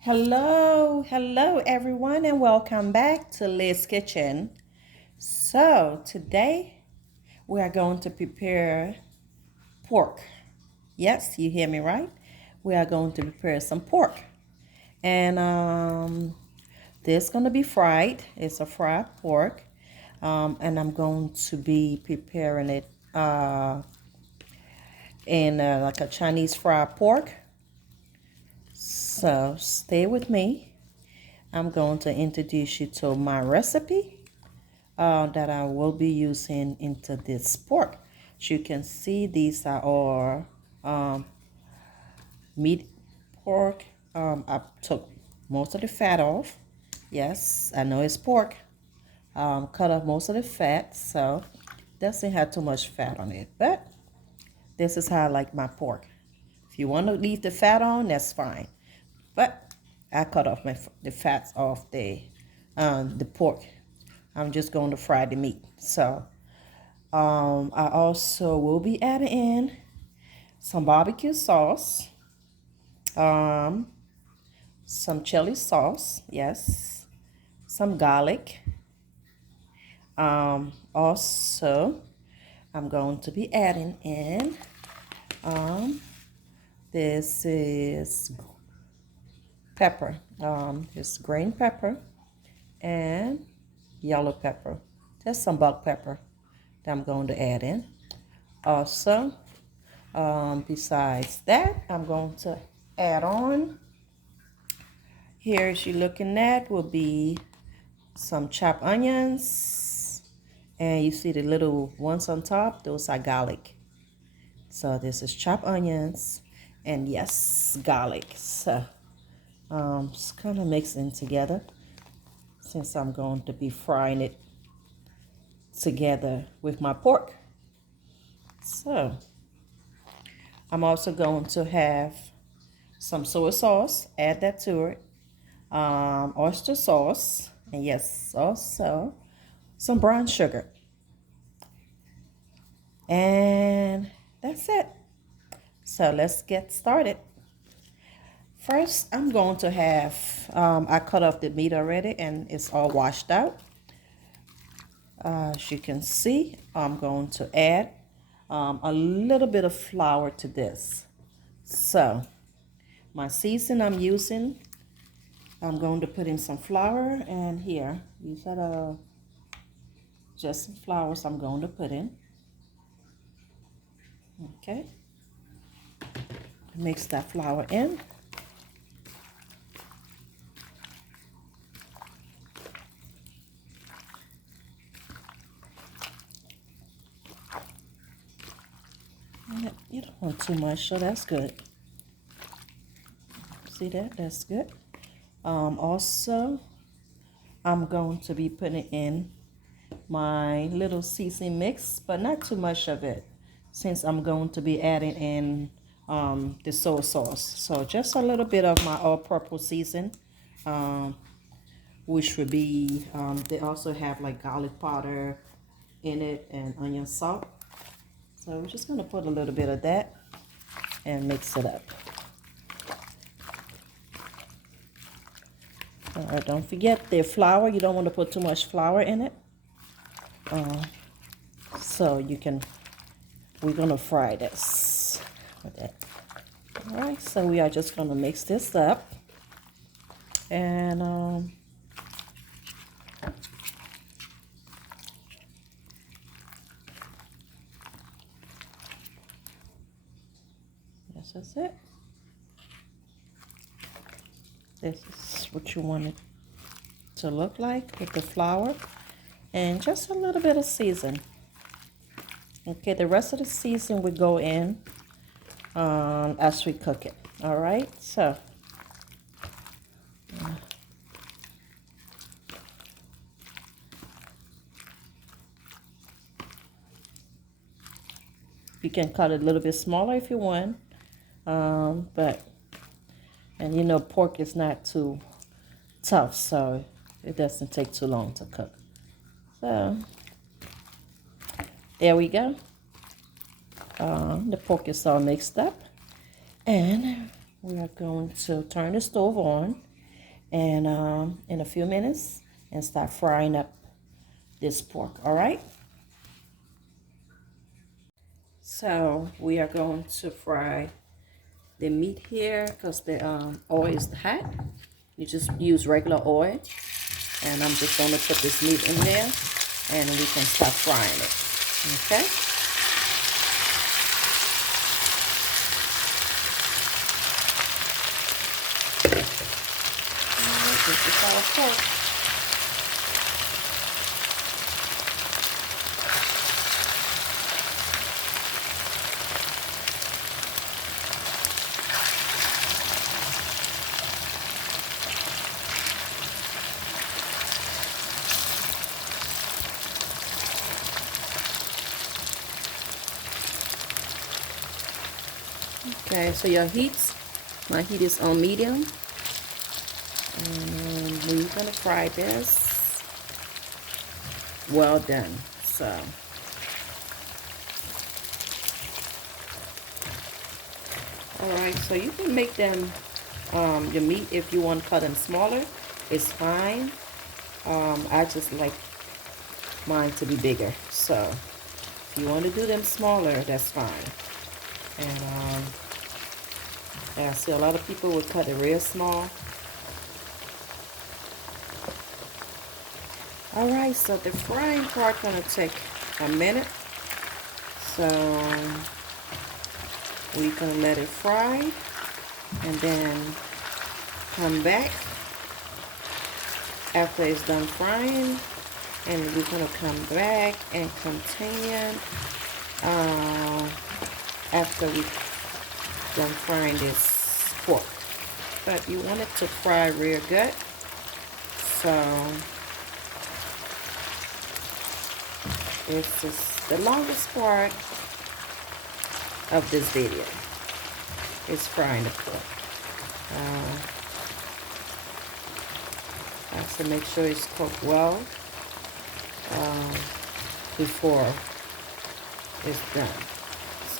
Hello everyone, and welcome back to Liz's Kitchen. So, today we are going to prepare pork. Yes, you hear me right? We are going to prepare some pork. And this is going to be fried. It's a fried pork. And I'm going to be preparing it in like a Chinese fried pork. So, stay with me. I'm going to introduce you to my recipe that I will be using into this pork. As you can see, these are all meat pork. I took most of the fat off. Yes, I know it's pork. Cut off most of the fat, so doesn't have too much fat on it. But this is how I like my pork. If you want to leave the fat on, that's fine. But I cut off the fats off the pork. I'm just going to fry the meat. So I also will be adding in some barbecue sauce, um, some chili sauce, yes, some garlic. Also, I'm going to be adding in, this is pepper. It's green pepper and yellow pepper. Just some black pepper that I'm going to add in. Also, besides that, I'm going to add on, here as you're looking at, will be some chopped onions. And you see the little ones on top, those are garlic. So this is chopped onions and yes, garlic. So just kind of mixing together since I'm going to be frying it together with my pork. So I'm also going to have some soy sauce, add that to it, oyster sauce, and yes, also some brown sugar. And that's it. So let's get started. First, I'm going to have, I cut off the meat already and it's all washed out. As you can see, I'm going to add a little bit of flour to this. So my season I'm using, I'm going to put in some flour, and here, these are just some flours I'm going to put in. Okay. Mix that flour in. You don't want too much, so that's good. See that? That's good. Also, I'm going to be putting in my little seasoning mix, but not too much of it, since I'm going to be adding in the soy sauce. So just a little bit of my all-purpose season, which would be, they also have like garlic powder in it and onion salt. So we're just going to put a little bit of that and mix it up. All right, don't forget the flour. You don't want to put too much flour in it. So we're going to fry this with that. All right, so we are just going to mix this up. And that's it. This is what you want it to look like with the flour and just a little bit of season. Okay, the rest of the season will go in as we cook it. All right, so you can cut it a little bit smaller if you want, and you know, pork is not too tough, so it doesn't take too long to cook. So there we go. The pork is all mixed up, and we are going to turn the stove on and in a few minutes and start frying up this pork. All right. So we are going to fry the meat here because the oil is hot. You just use regular oil, and I'm just going to put this meat in there, and we can start frying it. Okay. All right, this is our pork. Okay, so my heat is on medium. And we're gonna fry this. Well done. So, all right, so you can make them, your meat, if you want to cut them smaller, it's fine. I just like mine to be bigger. So, if you want to do them smaller, that's fine. And I see a lot of people would cut it real small. All right, so the frying part gonna take a minute. So we're gonna let it fry and then come back after it's done frying, and we're gonna come back and continue after we done frying this pork. But you want it to fry real good, so it's just the longest part of this video is frying the pork. I have to make sure it's cooked well before it's done.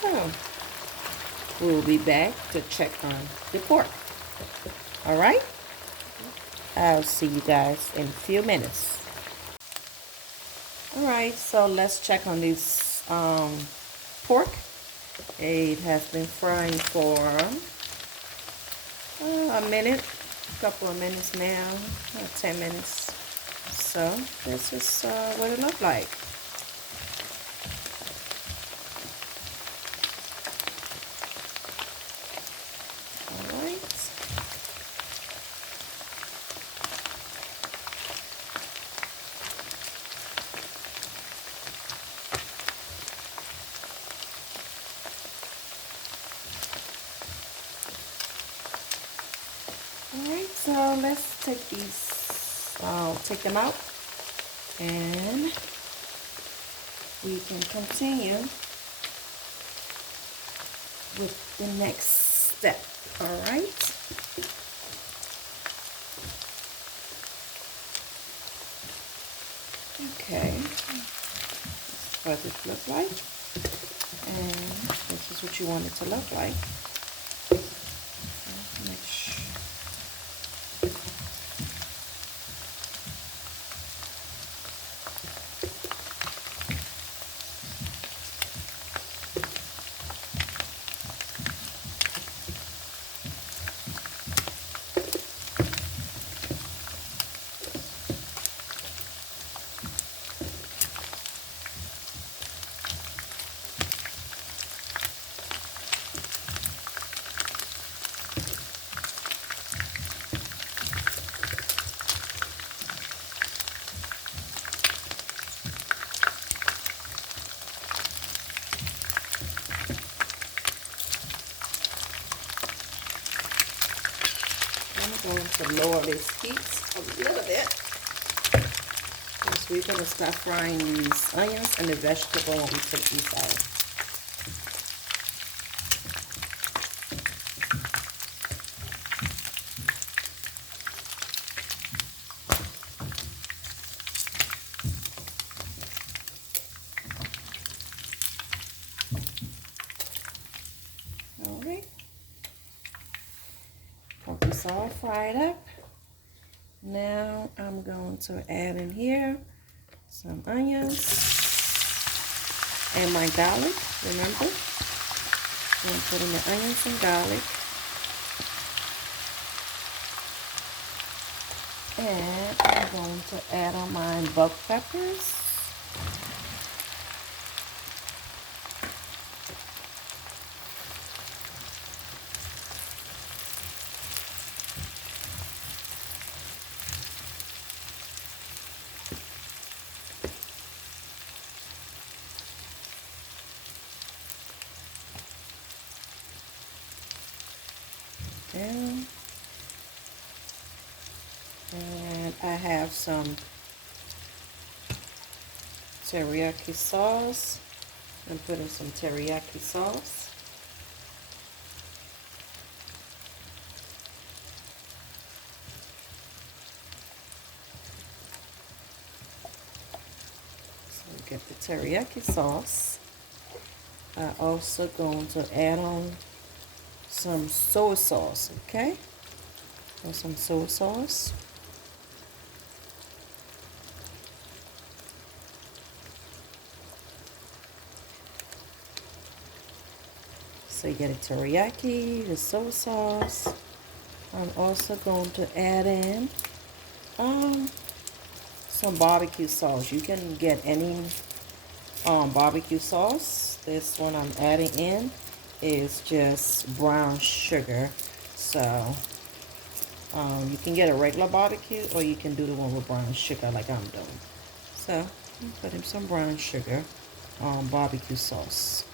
So we'll be back to check on the pork. All right, I'll see you guys in a few minutes. All right, so let's check on this pork. It has been frying for a minute, a couple of minutes now, 10 minutes. So this is what it looked like. All right. Alright, so let's take these, I'll take them out, and we can continue with the next step. Alright. Okay, this is what it looks like, and this is what you want it to look like. Make sure. I'm going to lower this heat a little bit. So we're going to start frying these onions and the vegetable when we take these out. All right. Got this all fried up. Now I'm going to add in here some onions and my garlic. Remember, I'm going to put in the onions and garlic. And I'm going to add on my bell peppers. Down. And I have some teriyaki sauce. I'm putting some teriyaki sauce. So we get the teriyaki sauce. I'm also going to add on some soy sauce, okay? Or some soy sauce. So you get a teriyaki, the soy sauce. I'm also going to add in some barbecue sauce. You can get any barbecue sauce. This one I'm adding in is just brown sugar. So you can get a regular barbecue or you can do the one with brown sugar like I'm doing. So I'm putting some brown sugar barbecue sauce.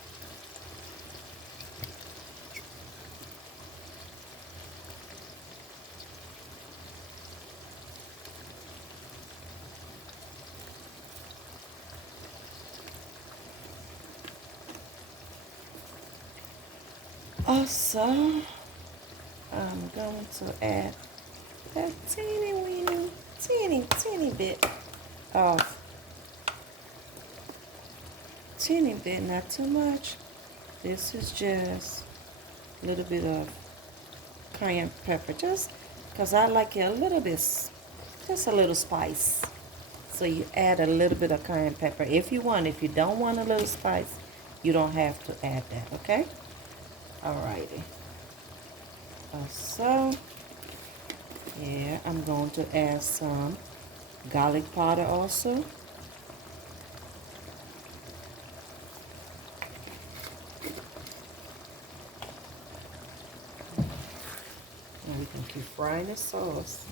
Also, I'm going to add a teeny bit of, not too much. This is just a little bit of cayenne pepper, just because I like it a little bit, just a little spice. So you add a little bit of cayenne pepper if you want. If you don't want a little spice, you don't have to add that, okay? Alrighty. So, yeah, I'm going to add some garlic powder also. Now we can keep frying the sauce.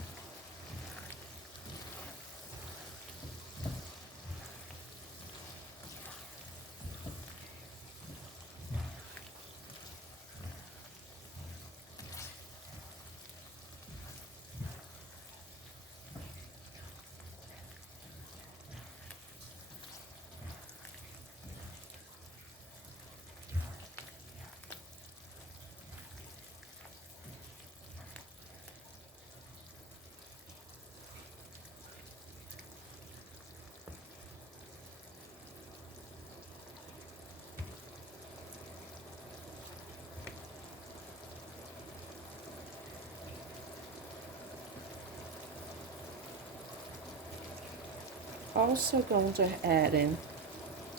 Also going to add in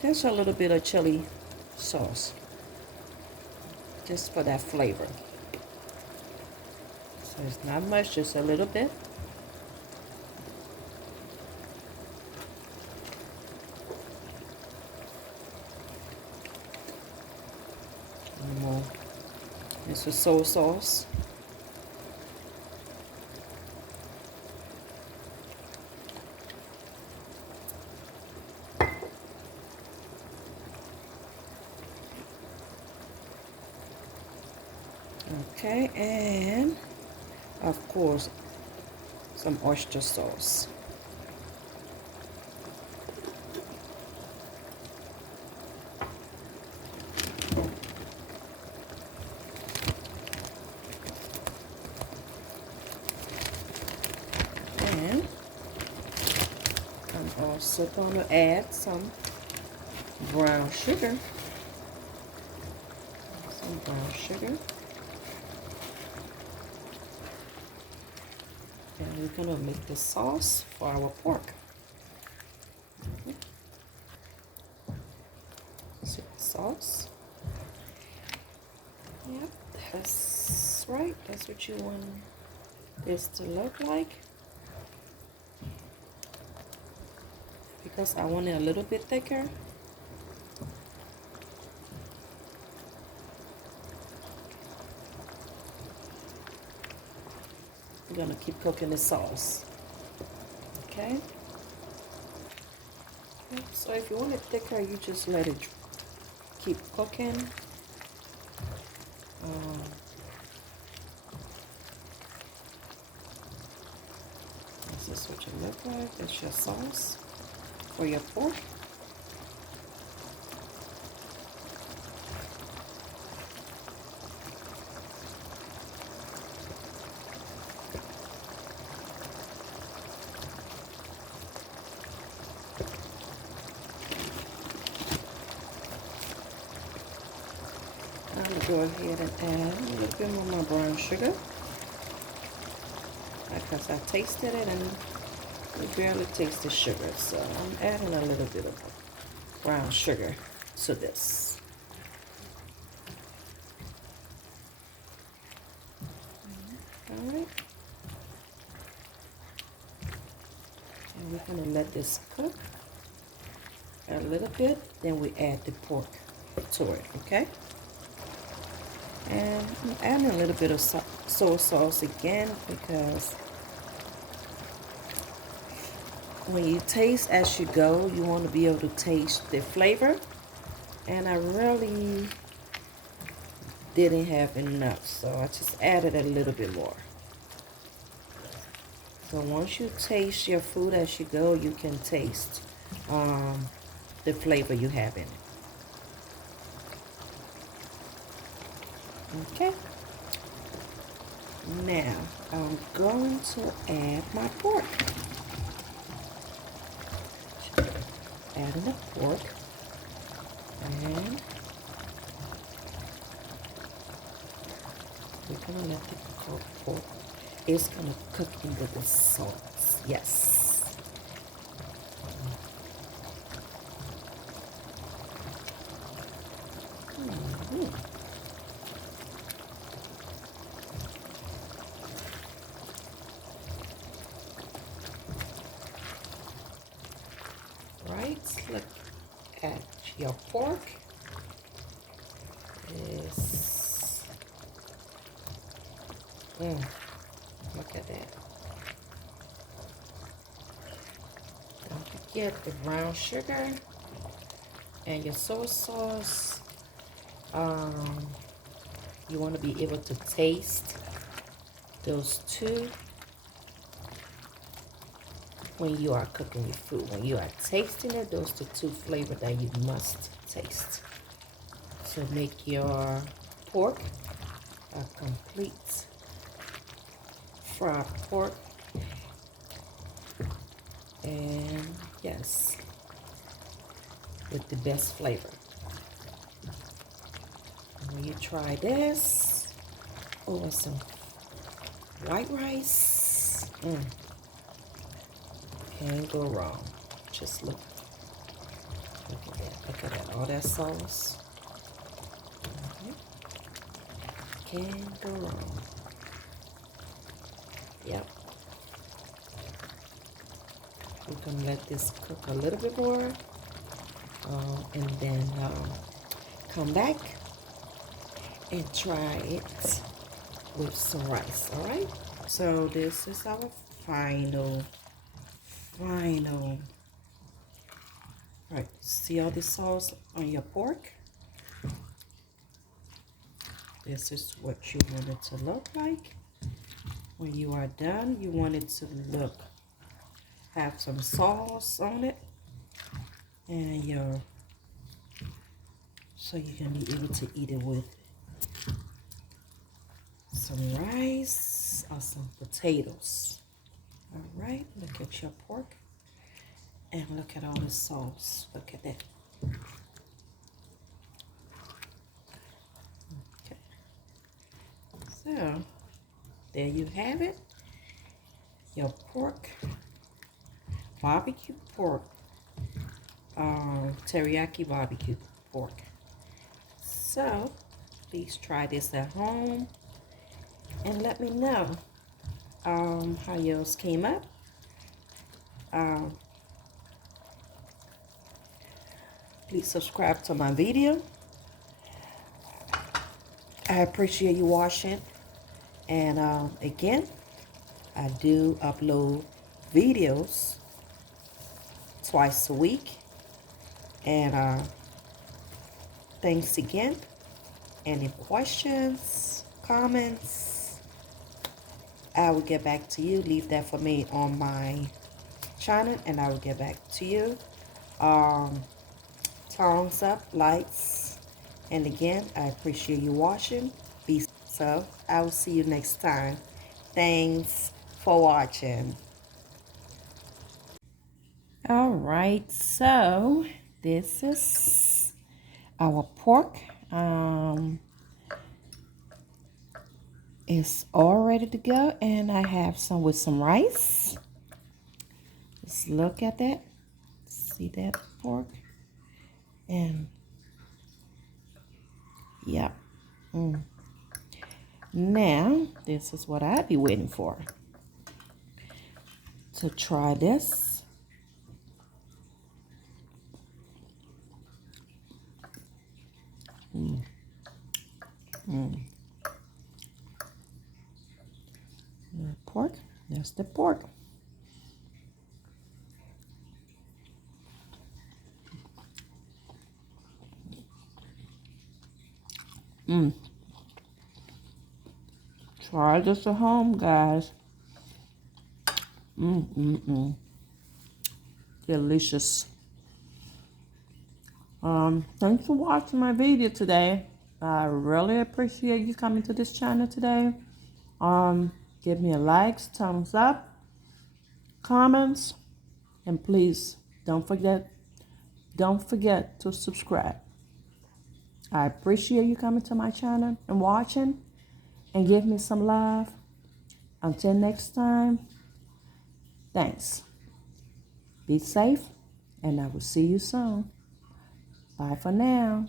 just a little bit of chili sauce, just for that flavor. So it's not much, just a little bit. And more. This is soy sauce. Okay, and of course, some oyster sauce. And I'm also going to add some brown sugar. Some brown sugar. And we're gonna make the sauce for our pork. See the sauce? Yep, that's right. That's what you want this to look like. Because I want it a little bit thicker. We're gonna keep cooking the sauce. Okay? So if you want it thicker, you just let it keep cooking. This is what you look like. That's your sauce for your pork. I'm going to go ahead and add a little bit more of my brown sugar because I tasted it and we barely taste the sugar, so I'm adding a little bit of brown sugar to this. All right. And we're going to let this cook a little bit, then we add the pork to it, okay? And I'm adding a little bit of soy sauce again because when you taste as you go, you want to be able to taste the flavor. And I really didn't have enough, so I just added a little bit more. So once you taste your food as you go, you can taste the flavor you have in it. Okay. Now I'm going to add my pork. Adding the pork, and we're gonna let the pork. It's gonna cook into the sauce. Yes. Right. Look at your pork. Look at that. Don't forget the brown sugar and your soy sauce. You want to be able to taste those two when you are cooking your food. When you are tasting it, those are the two flavors that you must taste to make your pork a complete fried pork. And yes, with the best flavor. And when you try this over some white rice, can't go wrong. Just look at that. Look at that. All that sauce. Can't go wrong. Yep. We're gonna let this cook a little bit more, and then come back and try it with some rice. All right. So this is our final. Right. See all the sauce on your pork? This is what you want it to look like. When you are done, you want it to have some sauce on it, and so you can be able to eat it with some rice or some potatoes. All right, look at your pork, and look at all the sauce. Look at that. Okay. So there you have it. your pork, barbecue pork, teriyaki barbecue pork. So please try this at home and let me know how yours came up. Please subscribe to my video. I appreciate you watching. And again, I do upload videos twice a week. And thanks again. Any questions, comments, I will get back to you. Leave that for me on my channel and I will get back to you. Thumbs up, likes, and again, I appreciate you watching. Be so. I will see you next time. Thanks for watching. All right, so this is our pork. It's all ready to go, and I have some with some rice. Just look at that. See that pork? And yeah. Now, this is what I'd be waiting for. To try this. Pork. There's the pork. Try this at home, guys. Delicious. Thanks for watching my video today. I really appreciate you coming to this channel today. Give me a like, thumbs up, comments, and please don't forget to subscribe. I appreciate you coming to my channel and watching and give me some love. Until next time, thanks. Be safe, and I will see you soon. Bye for now.